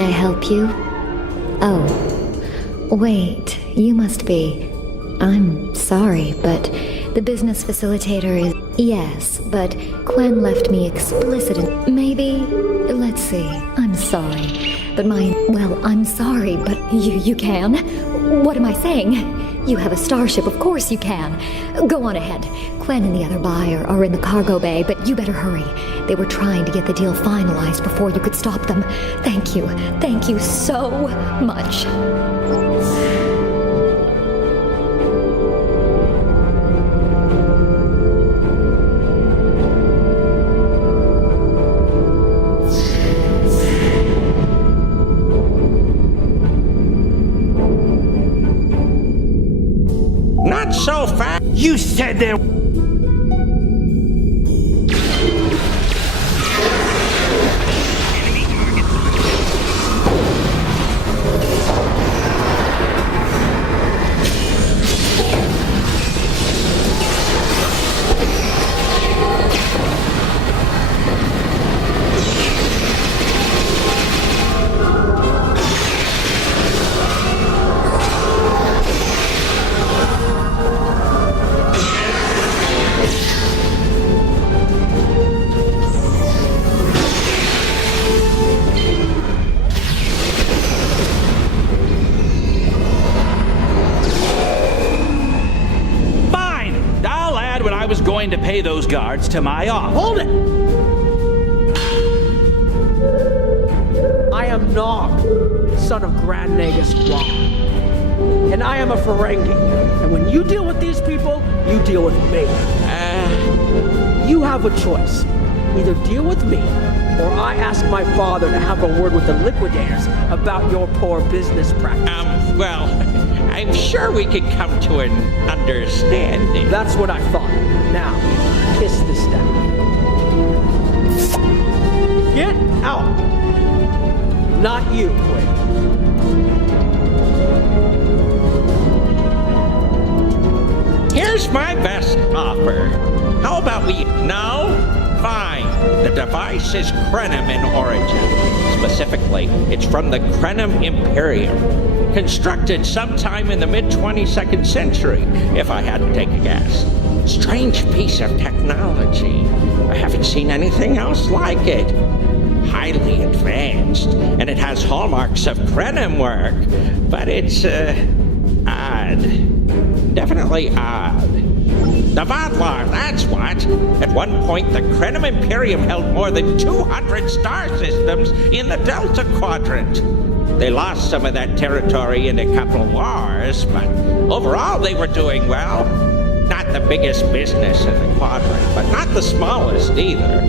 May I help you? Oh, wait, you must be... I'm sorry, but the business facilitator is... Yes, but Quen left me explicit and... Maybe... Let's see, I'm sorry, but I'm sorry, but you can? What am I saying? You have a starship, of course you can. Go on ahead. Quen and the other buyer are in the cargo bay, but you better hurry. They were trying to get the deal finalized before you could stop them. Thank you so much. Not so fast. You said there... To pay those guards to my office. Hold it! I am Nog, son of Grand Nagus Ra. And I am a Ferengi. And when you deal with these people, you deal with me. You have a choice. Either deal with me, or I ask my father to have a word with the liquidators about your poor business practices. Well, I'm sure we could come to an understanding. That's what I thought. Now, kiss the step. Get out! Not you, Quinn. Here's my best offer. How about we... No? Fine. The device is Krenim in origin. Specifically, it's from the Krenim Imperium. Constructed sometime in the mid-22nd century, if I had to take a guess. Strange piece of technology. I haven't seen anything else like it. Highly advanced, and it has hallmarks of Krenim work, but it's, odd. Definitely odd. The Vatlar, that's what. At one point, the Krenim Imperium held more than 200 star systems in the Delta Quadrant. They lost some of that territory in a couple of wars, but overall they were doing well. Not the biggest business in the quadrant, but not the smallest either.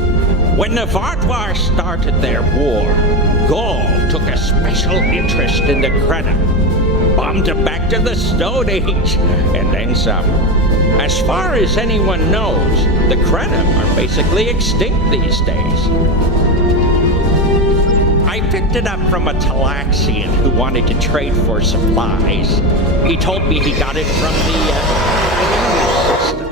When the Vatlar started their war, Gaul took a special interest in the Krenim. Bombed them back to the Stone Age, and then some. As far as anyone knows, the Krenim are basically extinct these days. I picked it up from a Talaxian who wanted to trade for supplies. He told me he got it from the system.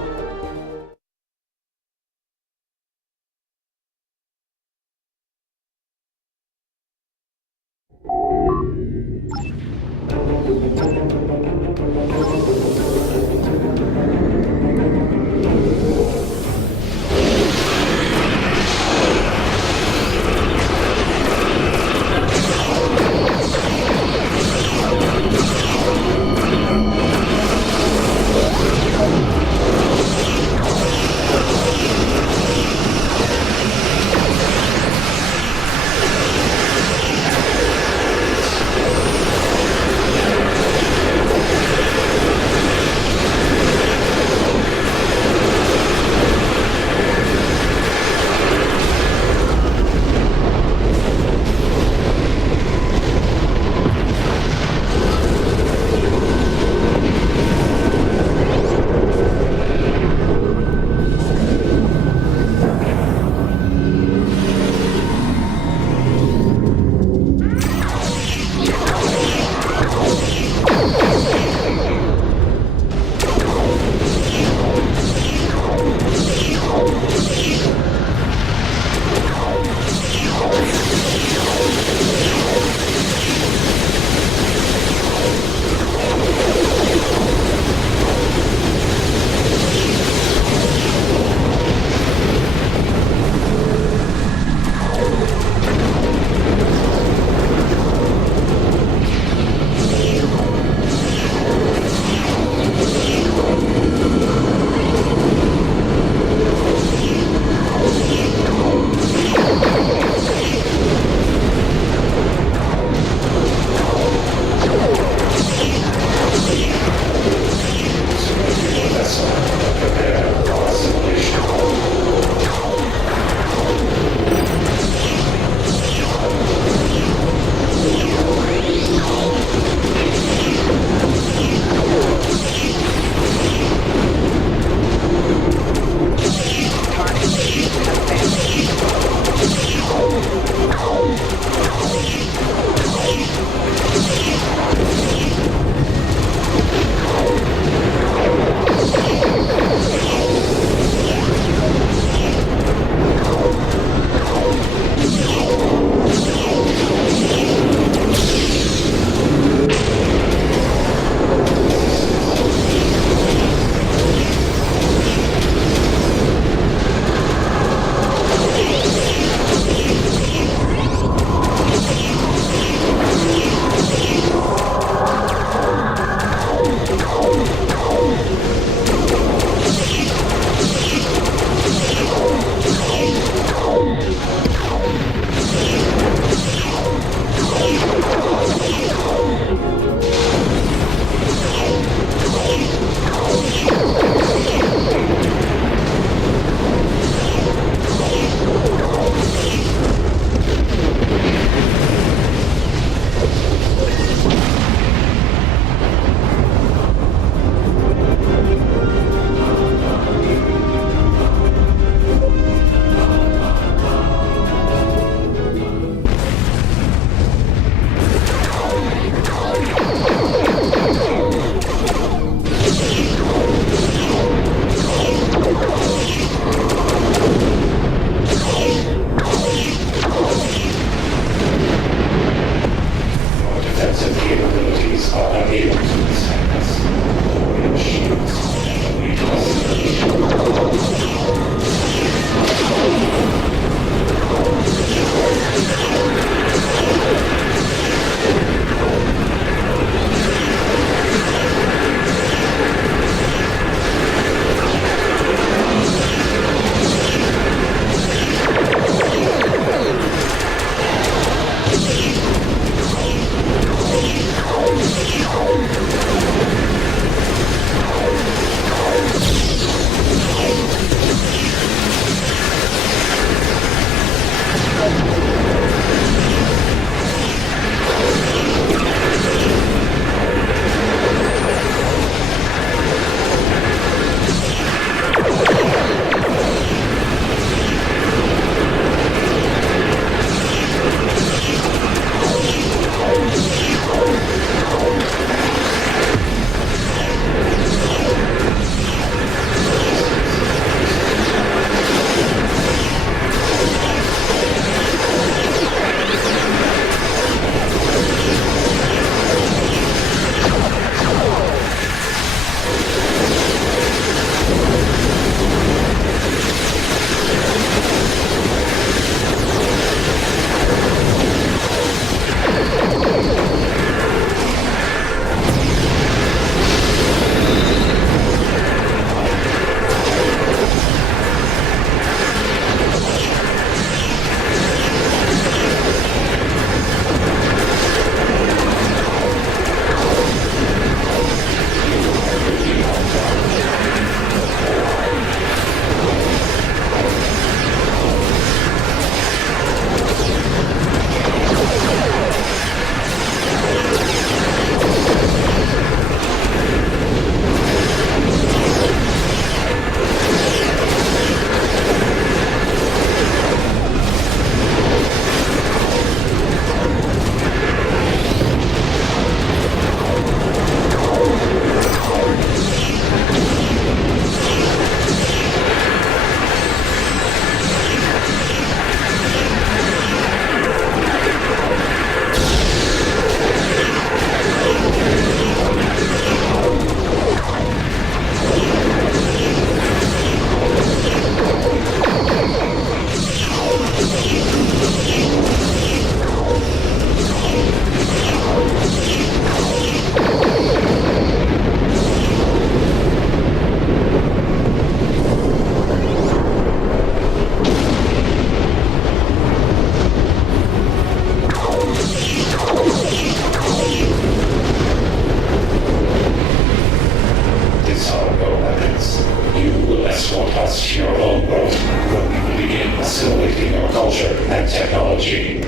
homegrown when we begin assimilating our culture and technology.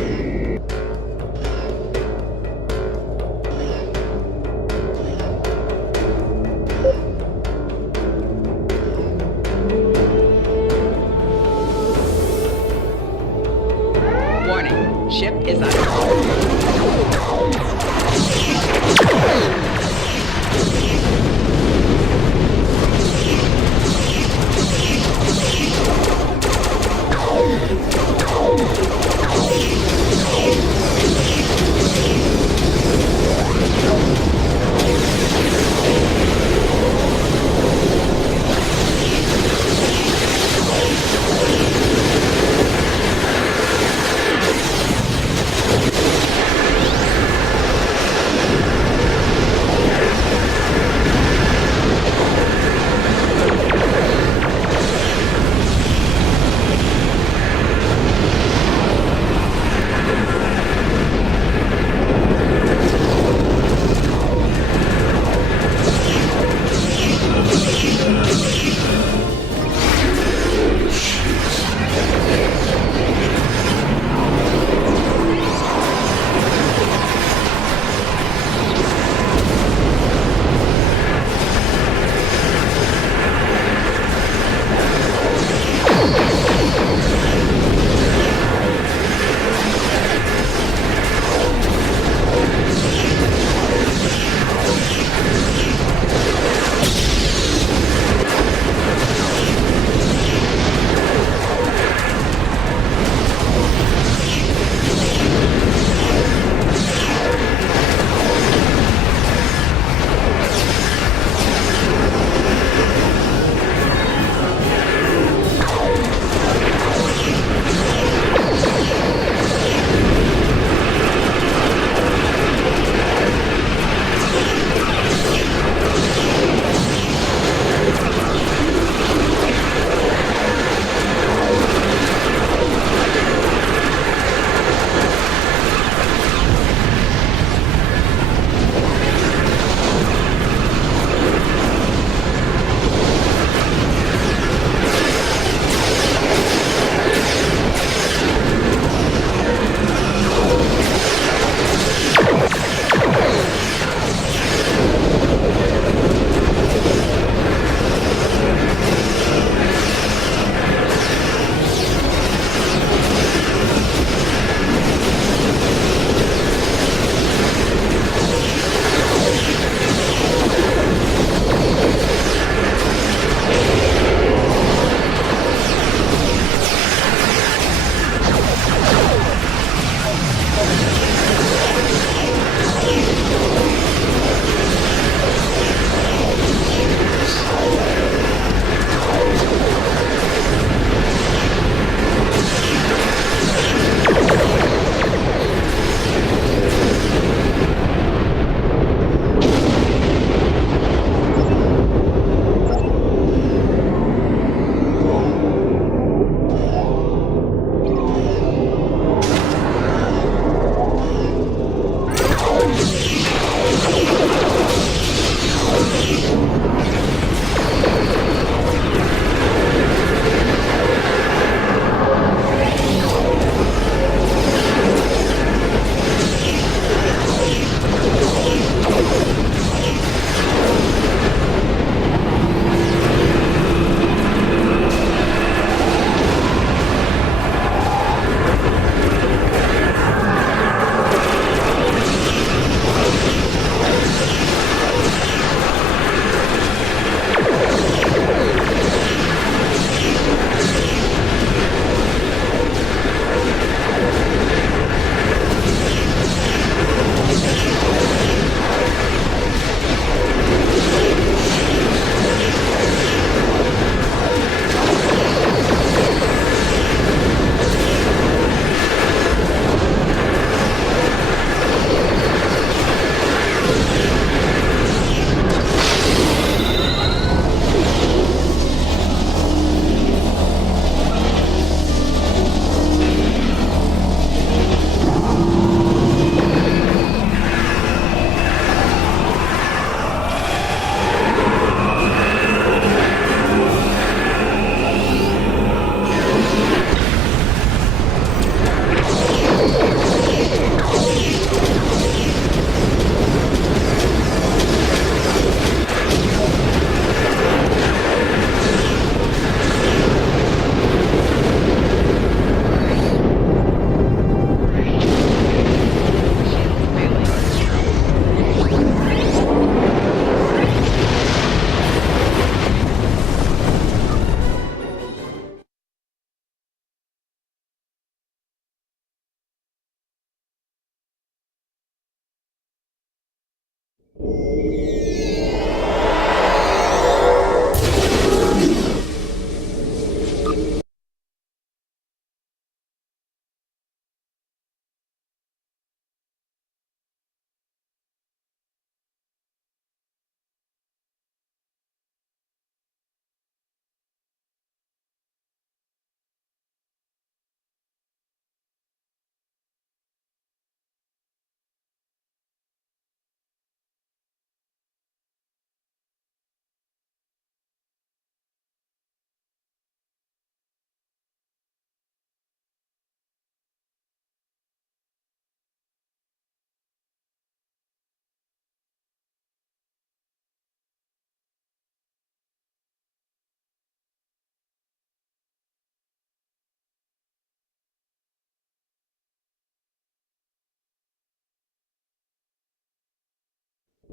Warning, ship is under.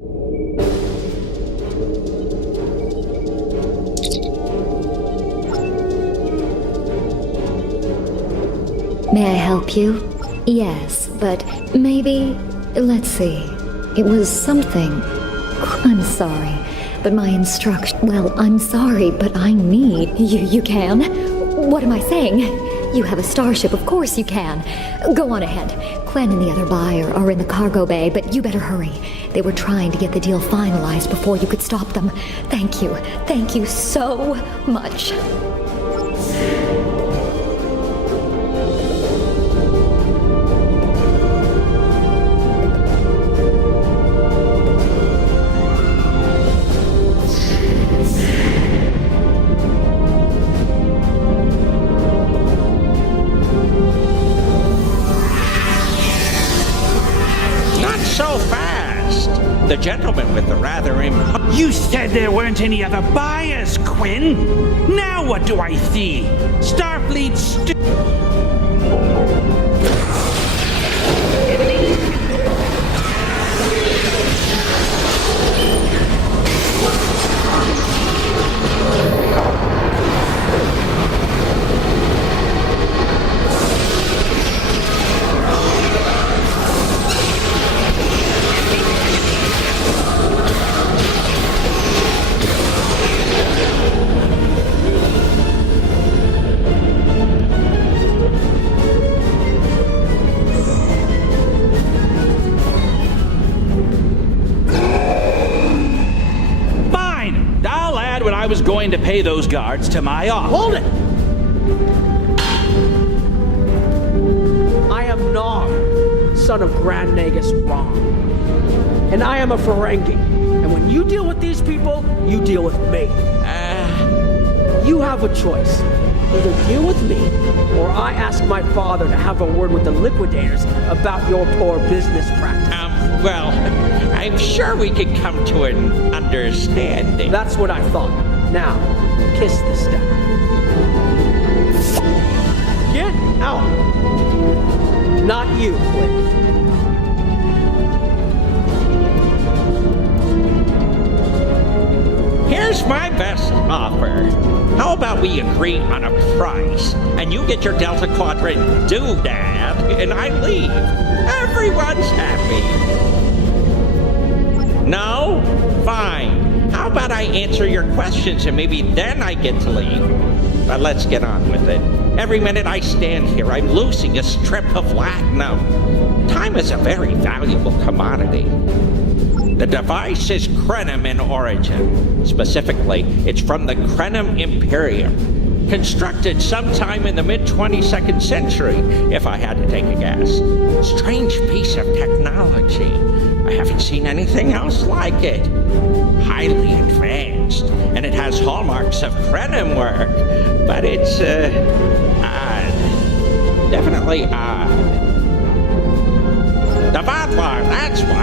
May I help you? Yes, but maybe... Let's see. It was something... I'm sorry, but my instruction... Well, I'm sorry, but I need... You can? What am I saying? You have a starship, of course you can. Go on ahead. Quen and the other buyer are in the cargo bay, but you better hurry. They were trying to get the deal finalized before you could stop them. Thank you. Thank you so much. The gentleman with the rather You said there weren't any other buyers, Quinn. Now what do I see? Starfleet I was going to pay those guards to my office. Hold it! I am Nar, son of Grand Nagus Ron. And I am a Ferengi. And when you deal with these people, you deal with me. You have a choice. Either deal with me, or I ask my father to have a word with the liquidators about your poor business practice. Well, I'm sure we could come to an understanding. That's what I thought. Now, kiss the staff. Get out. Not you, Quinn. Here's my best offer. How about we agree on a price, and you get your Delta Quadrant doodad, and I leave. Everyone's happy. No? Fine. How about I answer your questions, and maybe then I get to leave? But let's get on with it. Every minute I stand here, I'm losing a strip of latinum. Time is a very valuable commodity. The device is Krenim in origin. Specifically, it's from the Krenim Imperium. Constructed sometime in the mid-22nd century, if I had to take a guess. Strange piece of technology. I haven't seen anything else like it. Highly advanced, and it has hallmarks of Krenim work, but it's, odd. Definitely odd. The Vatlar, that's what.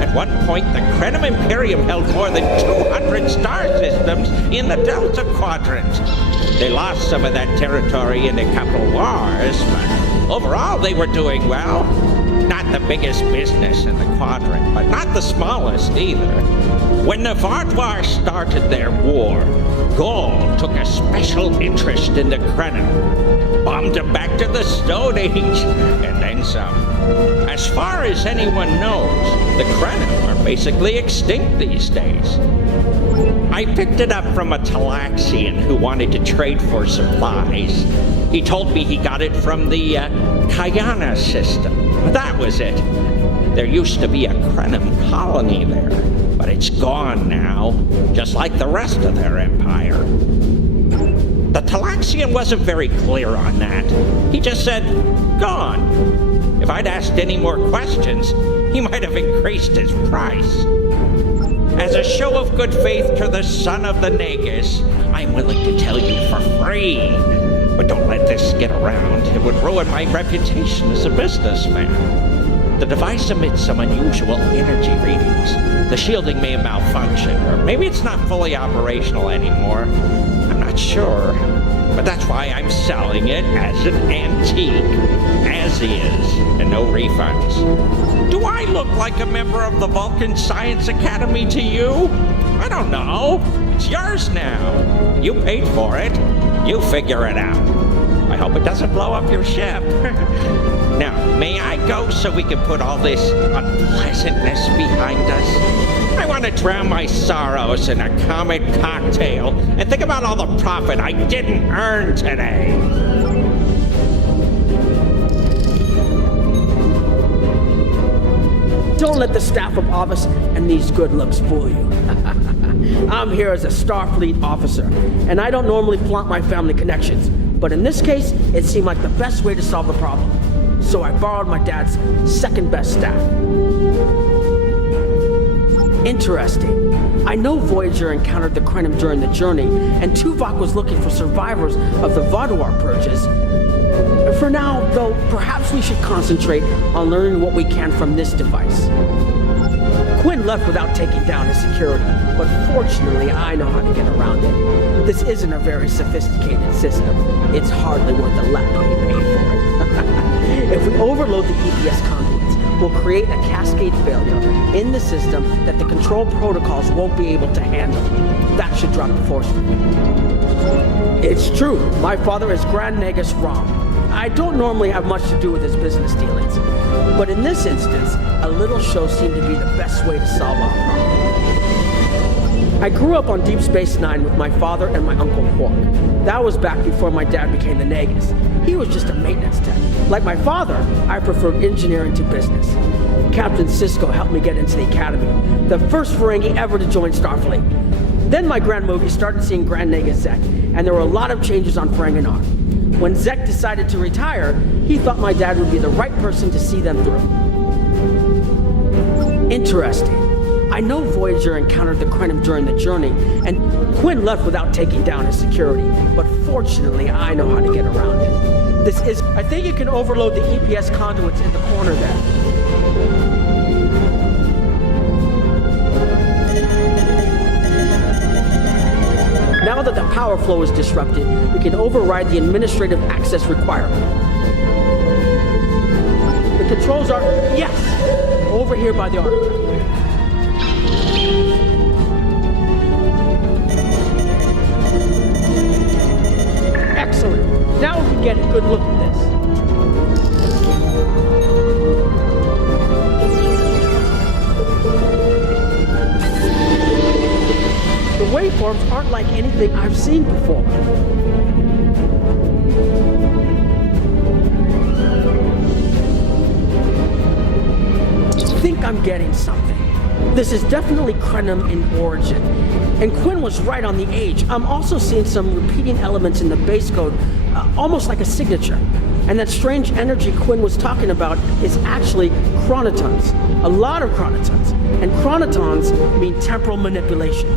At one point, the Krenim Imperium held more than 200 star systems in the Delta Quadrant. They lost some of that territory in a couple wars, but overall they were doing well. Not the biggest business in the quadrant, but not the smallest either. When the Vatlar started their war, Gaul took a special interest in the Krenim, bombed them back to the Stone Age, and then some. As far as anyone knows, the Krenim are basically extinct these days. I picked it up from a Talaxian who wanted to trade for supplies. He told me he got it from the Kayana system. That was it. There used to be a Krenim colony there, but it's gone now, just like the rest of their empire. The Talaxian wasn't very clear on that. He just said, gone. If I'd asked any more questions, he might have increased his price. As a show of good faith to the son of the Nagus, I'm willing to tell you for free. But don't let this get around. It would ruin my reputation as a businessman. The device emits some unusual energy readings. The shielding may malfunction, or maybe it's not fully operational anymore. I'm not sure. But that's why I'm selling it as an antique, as is, and no refunds. Do I look like a member of the Vulcan Science Academy to you? I don't know. It's yours now. You paid for it. You figure it out. I hope it doesn't blow up your ship. Now, may I go so we can put all this unpleasantness behind us? I want to drown my sorrows in a comet cocktail and think about all the profit I didn't earn today. Don't let the staff of office and these good looks fool you. I'm here as a Starfleet officer, and I don't normally flaunt my family connections. But in this case, it seemed like the best way to solve the problem. So I borrowed my dad's second best staff. Interesting. I know Voyager encountered the Krenim during the journey, and Tuvok was looking for survivors of the Vaduar purges. For now, though, perhaps we should concentrate on learning what we can from this device. Quinn left without taking down his security, but fortunately I know how to get around it. This isn't a very sophisticated system. It's hardly worth the laptop we paid for it. If we overload the EPS conduits, we'll create a cascade failure in the system that the control protocols won't be able to handle. That should drop the force field. It's true, my father is Grand Nagus Rom. I don't normally have much to do with his business dealings, but in this instance, a little show seemed to be the best way to solve our problem. I grew up on Deep Space Nine with my father and my uncle Quark. That was back before my dad became the Nagus. He was just a maintenance tech. Like my father, I preferred engineering to business. Captain Sisko helped me get into the academy, the first Ferengi ever to join Starfleet. Then my grand movie started seeing Grand Nagus Zek, and there were a lot of changes on Ferenginar. When Zek decided to retire, he thought my dad would be the right person to see them through. Interesting. I know Voyager encountered the Krenim during the journey, and Quinn left without taking down his security, but fortunately I know how to get around it. I think you can overload the EPS conduits in the corner there. Now that the power flow is disrupted, we can override the administrative access requirement. The controls are, yes, over here by the artifact. Excellent. Now we can get a good look at this. The waveforms aren't like anything I've seen before. I think I'm getting something. This is definitely Krenim in origin. And Quinn was right on the age. I'm also seeing some repeating elements in the base code, almost like a signature. And that strange energy Quinn was talking about is actually chronotons. A lot of chronotons. And chronotons mean temporal manipulation.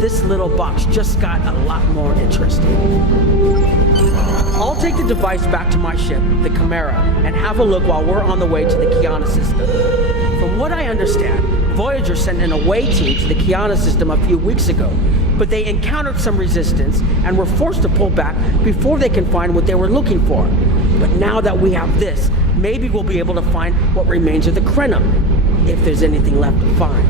This little box just got a lot more interesting. I'll take the device back to my ship, the Chimera, and have a look while we're on the way to the Kiana system. From what I understand, Voyager sent an away team to the Kiana system a few weeks ago, but they encountered some resistance and were forced to pull back before they can find what they were looking for. But now that we have this, maybe we'll be able to find what remains of the Krenim, if there's anything left to find.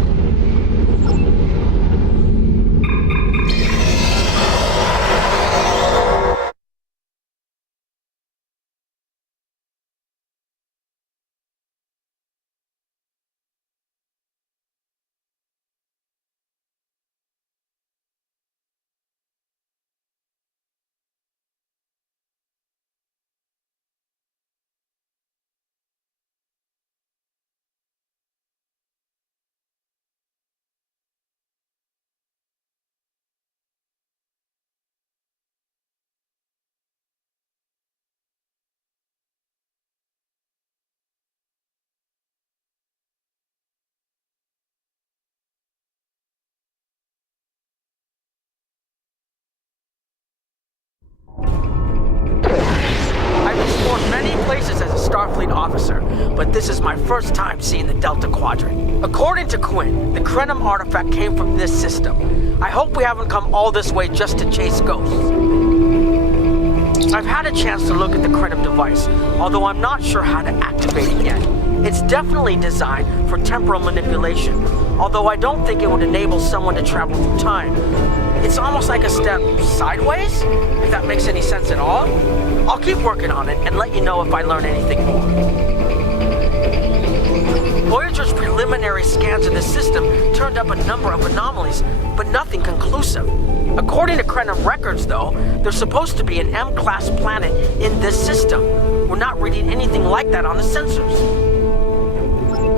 Many places as a Starfleet officer, but this is my first time seeing the Delta Quadrant. According to Quinn, the Krenim artifact came from this system. I hope we haven't come all this way just to chase ghosts. I've had a chance to look at the Krenim device, although I'm not sure how to activate it yet. It's definitely designed for temporal manipulation, although I don't think it would enable someone to travel through time. It's almost like a step sideways, if that makes any sense at all. I'll keep working on it and let you know if I learn anything more. Voyager's preliminary scans of the system turned up a number of anomalies, but nothing conclusive. According to Krenim records, though, there's supposed to be an M-class planet in this system. We're not reading anything like that on the sensors.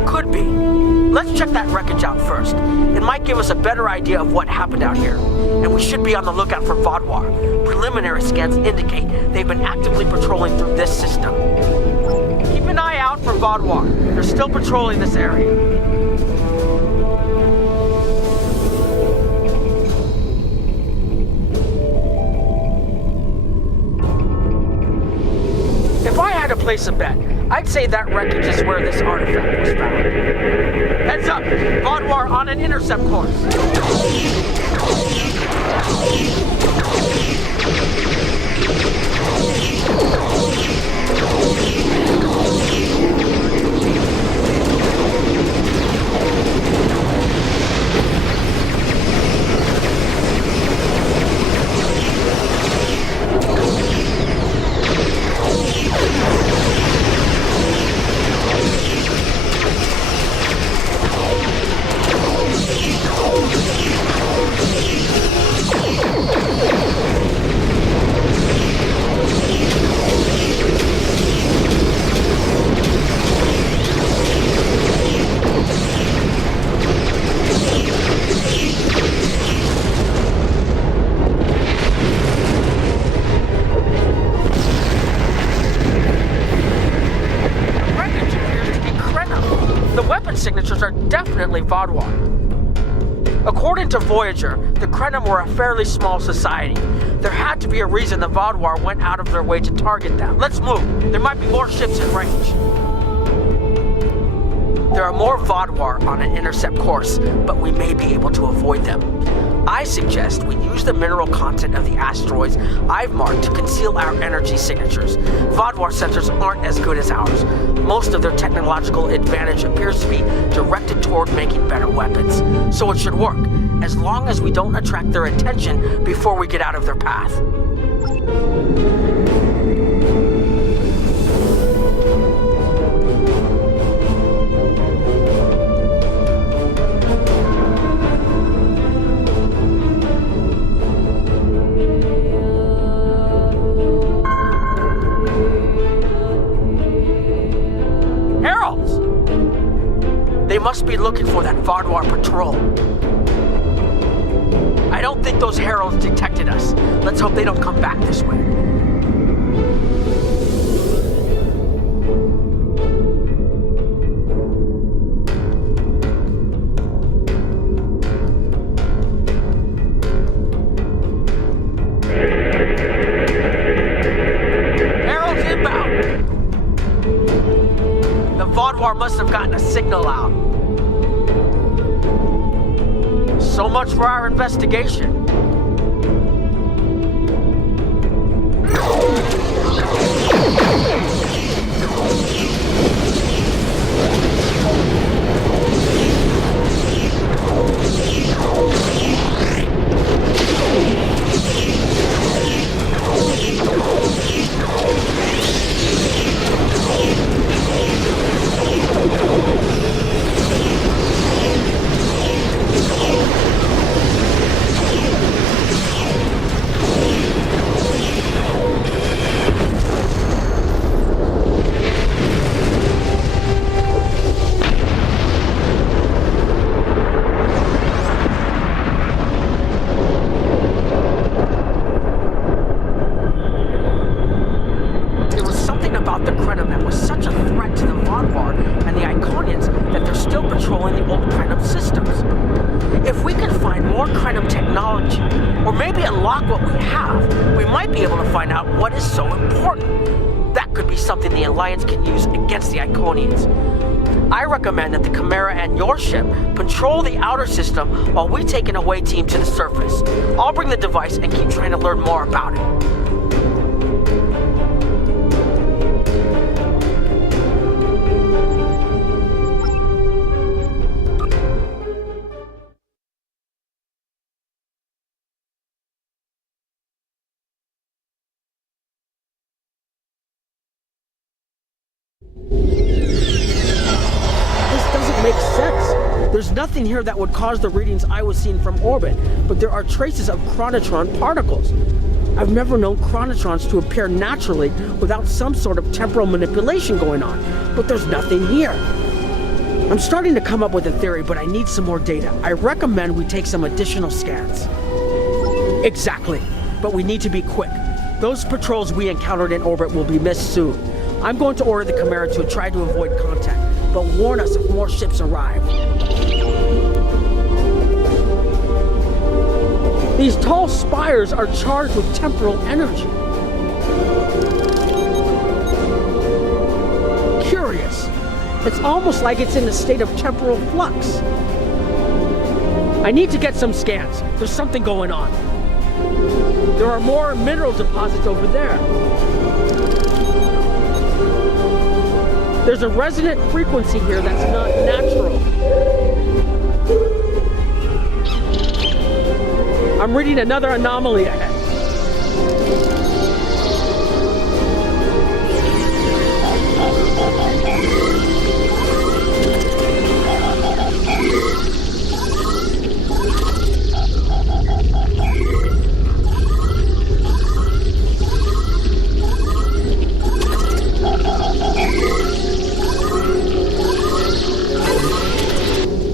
Could be. Let's check that wreckage out first. It might give us a better idea of what happened out here. And we should be on the lookout for Vodwar. Preliminary scans indicate they've been actively patrolling through this system. Keep an eye out for Vodwar. They're still patrolling this area. If I had to place a bet, I'd say that wreckage is where this artifact was found. Heads up! Vodwar on an intercept course. Signatures are definitely Vodwar. According to Voyager, the Krenim were a fairly small society. There had to be a reason the Vodwar went out of their way to target them. Let's move. There might be more ships in range. There are more Vodwar on an intercept course, but we may be able to avoid them. I suggest we use the mineral content of the asteroids I've marked to conceal our energy signatures. Vodwar sensors aren't as good as ours. Most of their technological advantage appears to be directed toward making better weapons. So it should work, as long as we don't attract their attention before we get out of their path. They must be looking for that Vodwar patrol. I don't think those heralds detected us. Let's hope they don't come back this way. Heralds inbound! The Vodwar must have gotten a signal out. So much for our investigation. I recommend that the Chimera and your ship patrol the outer system while we take an away team to the surface. I'll bring the device and keep trying to learn more about it. There's nothing here that would cause the readings I was seeing from orbit, but there are traces of chronotron particles. I've never known chronotrons to appear naturally without some sort of temporal manipulation going on, but there's nothing here. I'm starting to come up with a theory, but I need some more data. I recommend we take some additional scans. Exactly, but we need to be quick. Those patrols we encountered in orbit will be missed soon. I'm going to order the Chimera to try to avoid contact, but warn us if more ships arrive. These tall spires are charged with temporal energy. Curious. It's almost like it's in a state of temporal flux. I need to get some scans. There's something going on. There are more mineral deposits over there. There's a resonant frequency here that's not natural. I'm reading another anomaly ahead.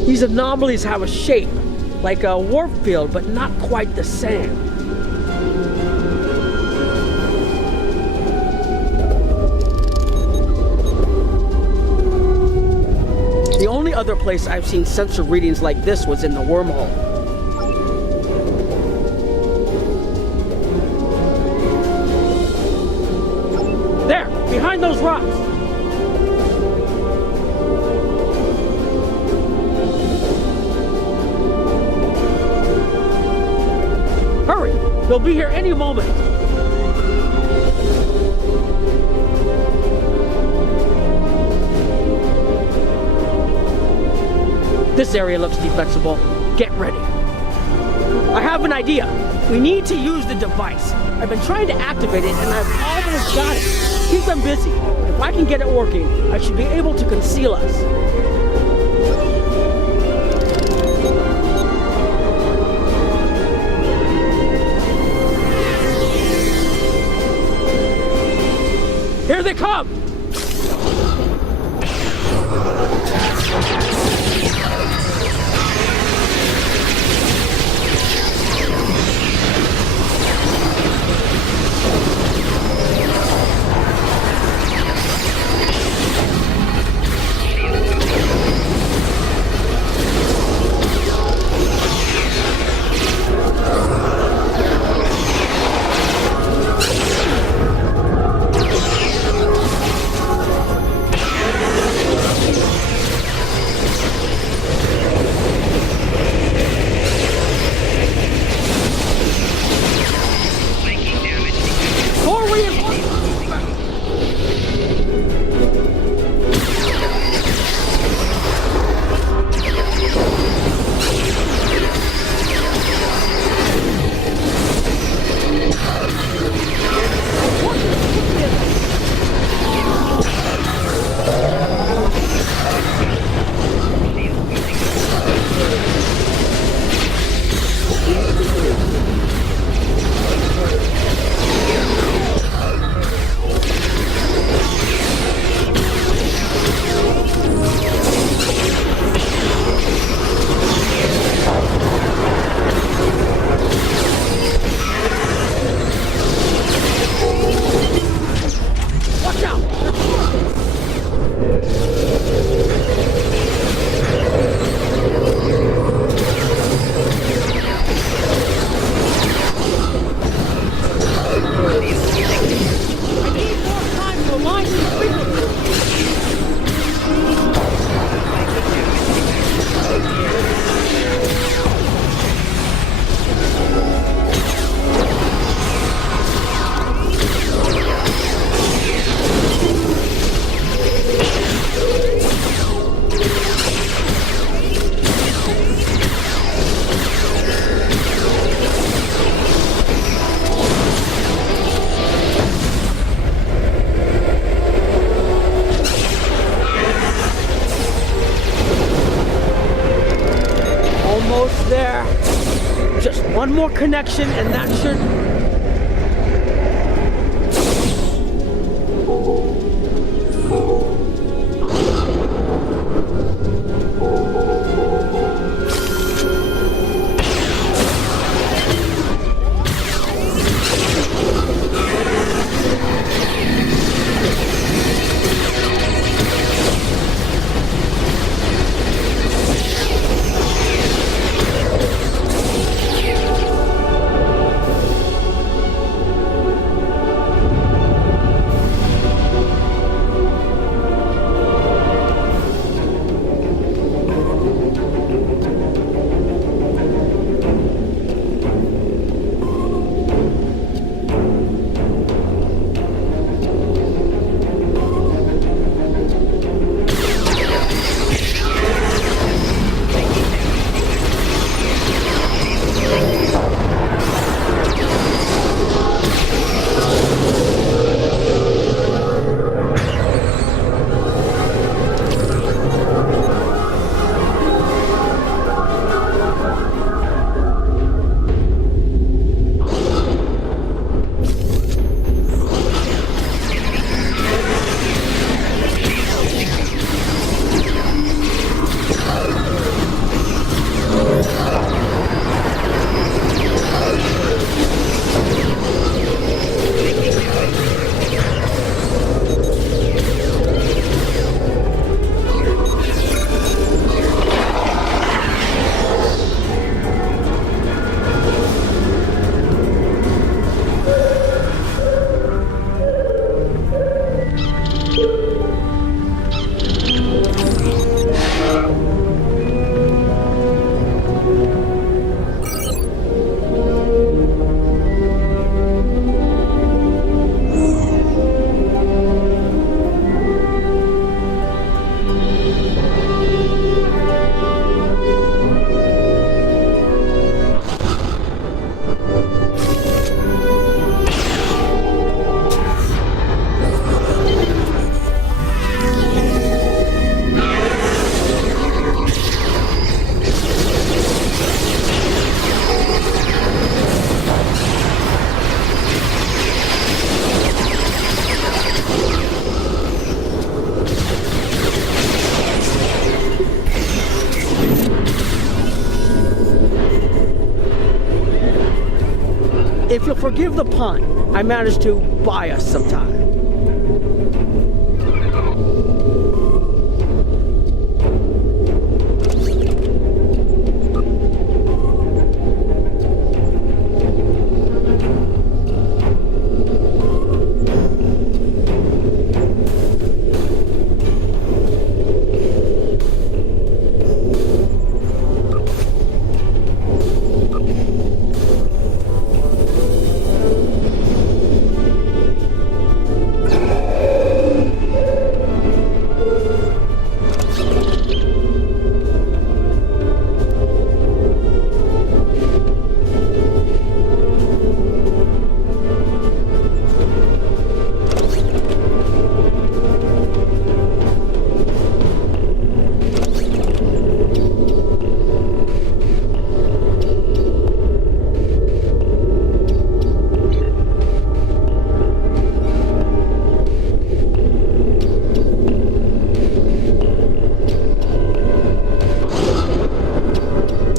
These anomalies have a shape, like a warp field, but not quite the same. The only other place I've seen sensor readings like this was in the wormhole. There, behind those rocks. Hurry! They'll be here any moment. This area looks defensible. Get ready. I have an idea. We need to use the device. I've been trying to activate it and I've almost got it. Keep them busy. If I can get it working, I should be able to conceal us. Here they come! One more connection and that should... If you'll forgive the pun, I managed to buy us some time.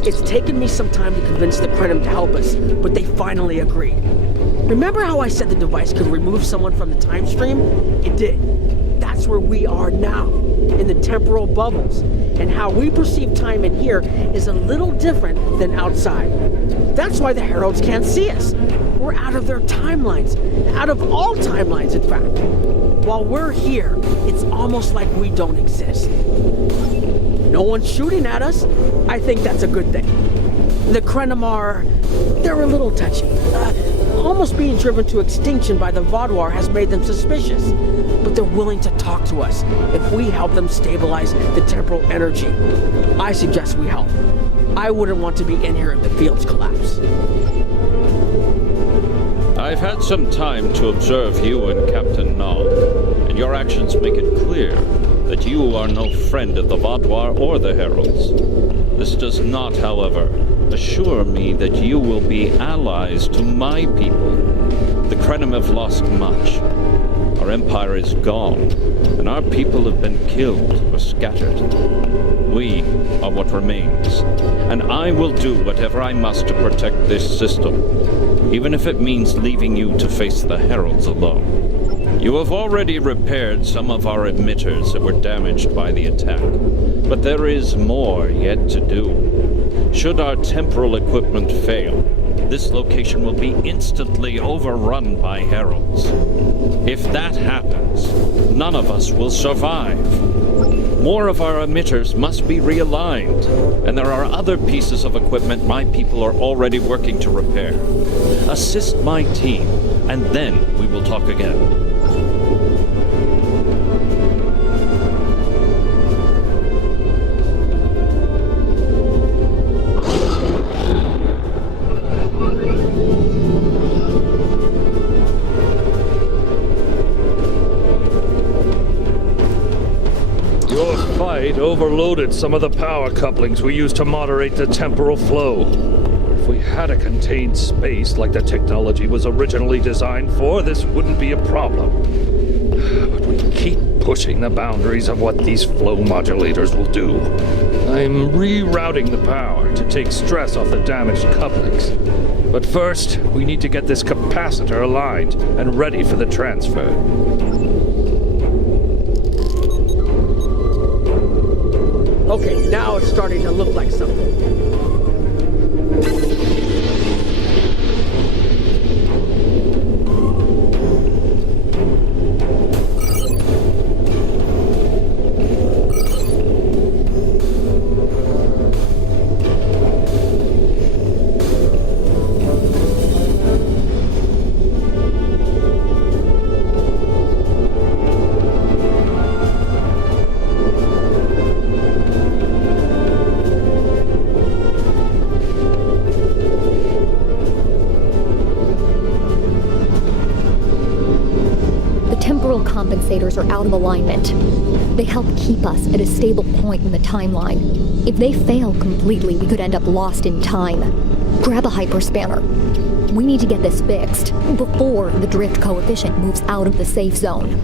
It's taken me some time to convince the Krenim to help us, but they finally agreed. Remember how I said the device could remove someone from the time stream? It did. That's where we are now, in the temporal bubbles. And how we perceive time in here is a little different than outside. That's why the Heralds can't see us. We're out of their timelines, out of all timelines, in fact. While we're here, it's almost like we don't exist. No one's shooting at us. I think that's a good thing. The Krenim are... they're a little touchy. Almost being driven to extinction by the Vaadwaur has made them suspicious. But they're willing to talk to us if we help them stabilize the temporal energy. I suggest we help. I wouldn't want to be in here if the fields collapse. I've had some time to observe you and Captain Nog, and your actions make it clear that you are no friend of the Vaadwaur or the Heralds. This does not, however, assure me that you will be allies to my people. The Krenim have lost much. Our empire is gone, and our people have been killed or scattered. We are what remains, and I will do whatever I must to protect this system, even if it means leaving you to face the Heralds alone. You have already repaired some of our emitters that were damaged by the attack, but there is more yet to do. Should our temporal equipment fail, this location will be instantly overrun by Heralds. If that happens, none of us will survive. More of our emitters must be realigned, and there are other pieces of equipment my people are already working to repair. Assist my team, and then we will talk again. Overloaded some of the power couplings we use to moderate the temporal flow. If we had a contained space like the technology was originally designed for, this wouldn't be a problem. But we keep pushing the boundaries of what these flow modulators will do. I'm rerouting the power to take stress off the damaged couplings. But first, we need to get this capacitor aligned and ready for the transfer. Okay, now it's starting to look like something. Compensators are out of alignment. They help keep us at a stable point in the timeline. If they fail completely, we could end up lost in time. Grab a hyperspanner. We need to get this fixed before the drift coefficient moves out of the safe zone.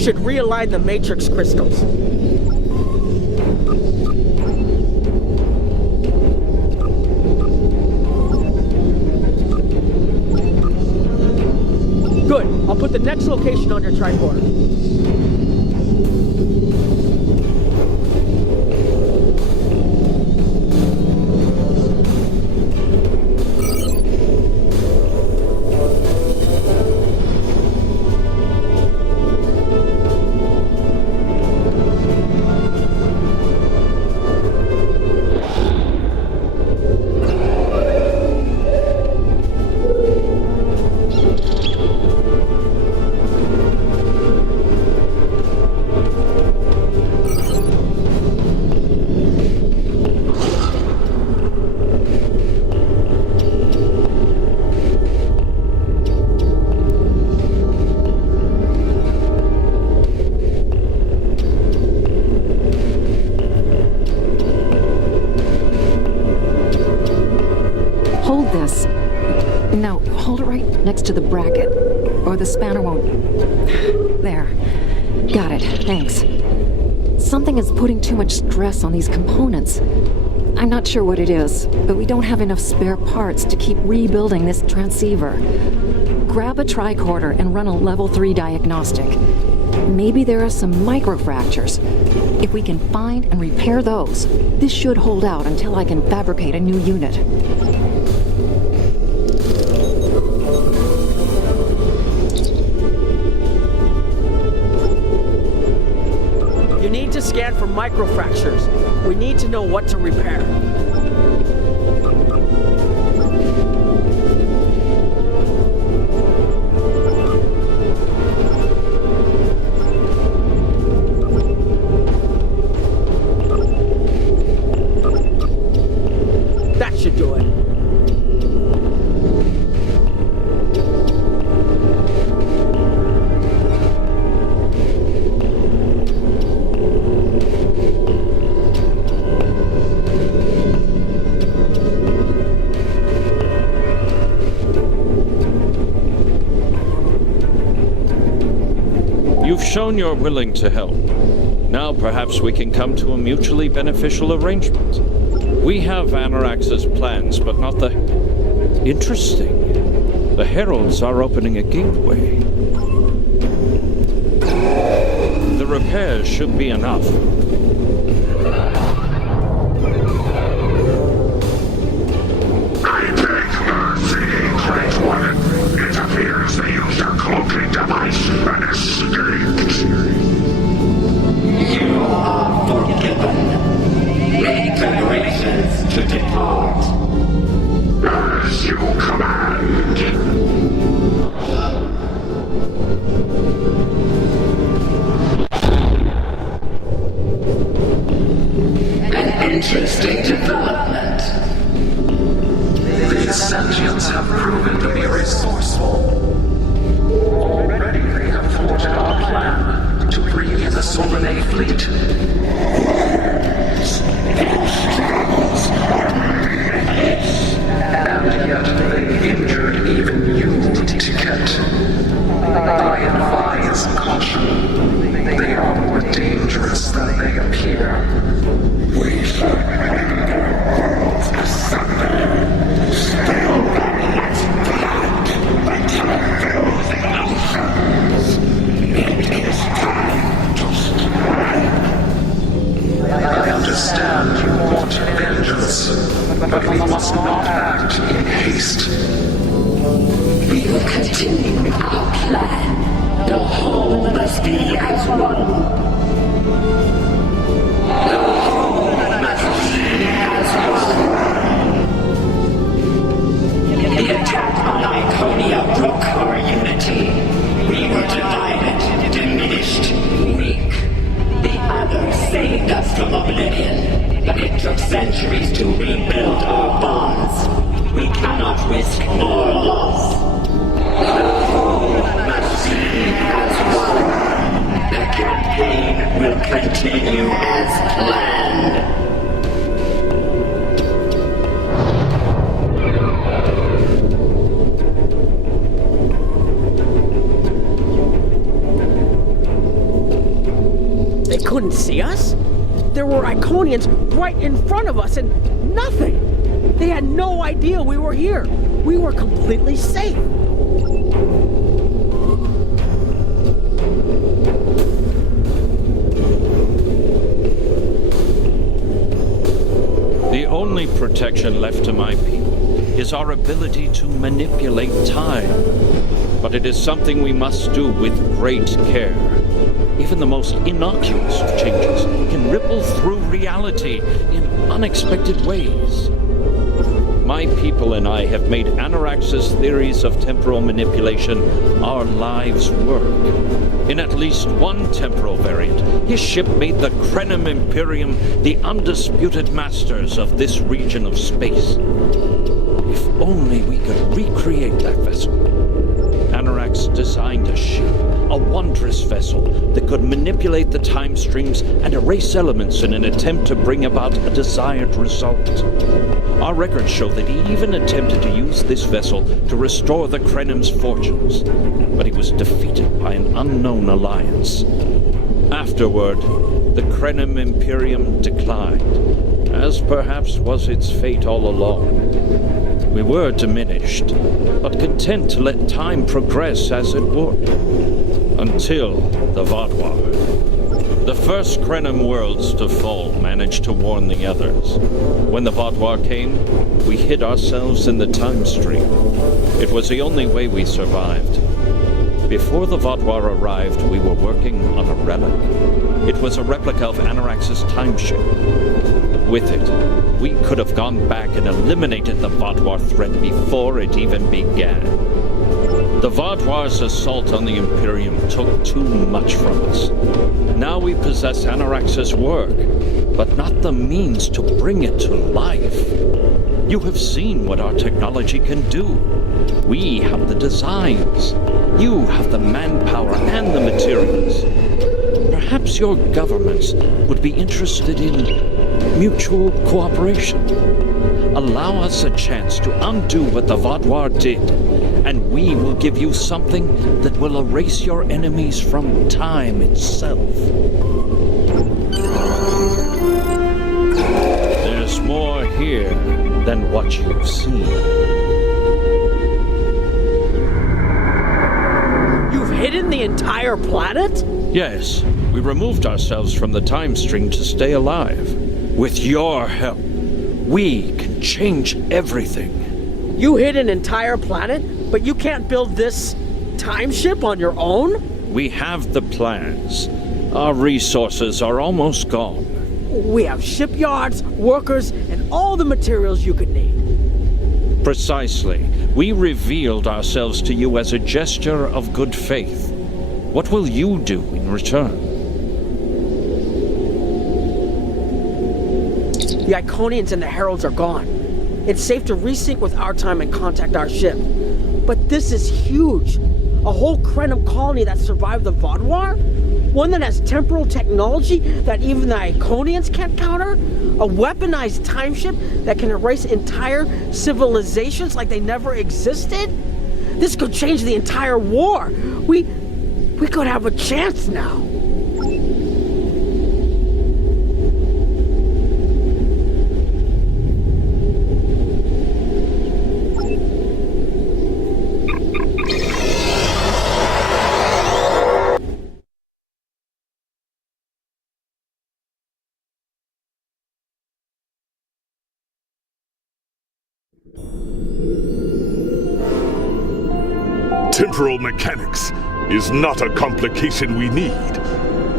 Should realign the matrix crystals. Good. I'll put the next location on your tricorder. No, hold it right next to the bracket, or the spanner won't... There. Got it, thanks. Something is putting too much stress on these components. I'm not sure what it is, but we don't have enough spare parts to keep rebuilding this transceiver. Grab a tricorder and run a level 3 diagnostic. Maybe there are some microfractures. If we can find and repair those, this should hold out until I can fabricate a new unit. You need to scan for microfractures. We need to know what to repair. That should do it. shown you're willing to help. Now perhaps we can come to a mutually beneficial arrangement. We have Anarax's plans, but not the... Interesting. The Heralds are opening a gateway. The repairs should be enough. It appears they used a cloaking device and escaped. You are forgiven. Make preparations to depart. As you command. An interesting development. These sentients have proven to be resourceful. Already they have thwarted our plan to bring in the Solanae fleet. And yet they injured even you, Ticket. I advise caution. They are more dangerous than they appear. We shall asunder. I understand you want vengeance, but we must not act in haste. We will continue our plan. The whole must be as one. The whole must be as one. The attack on Iconia broke our unity. We were divided, diminished, weak. The others saved us from oblivion, but it took centuries to rebuild our bonds. We cannot risk more loss. The whole must be as one. The campaign will continue as planned. They couldn't see us? There were Iconians right in front of us and nothing! They had no idea we were here. We were completely safe. The only protection left to my people is our ability to manipulate time. But it is something we must do with great care. Even the most innocuous of changes can ripple through reality in unexpected ways. My people and I have made Anarax's theories of temporal manipulation our lives' work. In at least one temporal variant, his ship made the Krenim Imperium the undisputed masters of this region of space. If only we could recreate that vessel. Anarax designed a ship, a wondrous vessel that could manipulate the time streams and erase elements in an attempt to bring about a desired result. Our records show that he even attempted to use this vessel to restore the Krenim's fortunes, but he was defeated by an unknown alliance. Afterward, the Krenim Imperium declined, as perhaps was its fate all along. We were diminished, but content to let time progress as it would. Until the Vatwa. The first Krenim worlds to fall managed to warn the others. When the Vatwa came, we hid ourselves in the time stream. It was the only way we survived. Before the Vatwa arrived, we were working on a relic. It was a replica of Anarax's time ship. With it, we could have gone back and eliminated the Vatwa threat before it even began. The Vatwa's assault on the Imperium took too much from us. Now we possess Anarax's work, but not the means to bring it to life. You have seen what our technology can do. We have the designs. You have the manpower and the materials. Perhaps your governments would be interested in mutual cooperation. Allow us a chance to undo what the Vaudouar did, and we will give you something that will erase your enemies from time itself. There's more here than what you've seen. You've hidden the entire planet? Yes, we removed ourselves from the time stream to stay alive. With your help, we can change everything. You hid an entire planet, but you can't build this time ship on your own? We have the plans. Our resources are almost gone. We have shipyards, workers, and all the materials you could need. Precisely. We revealed ourselves to you as a gesture of good faith. What will you do in return? The Iconians and the Heralds are gone. It's safe to resync with our time and contact our ship. But this is huge. A whole Krenim colony that survived the Vaudouar? One that has temporal technology that even the Iconians can't counter? A weaponized time ship that can erase entire civilizations like they never existed? This could change the entire war. We could have a chance now. Temporal mechanics is not a complication we need,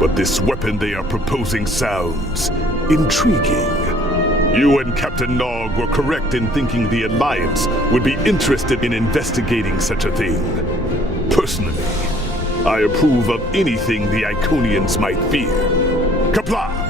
but this weapon they are proposing sounds intriguing. You and Captain Nog were correct in thinking the Alliance would be interested in investigating such a thing. Personally, I approve of anything the Iconians might fear. Kapla!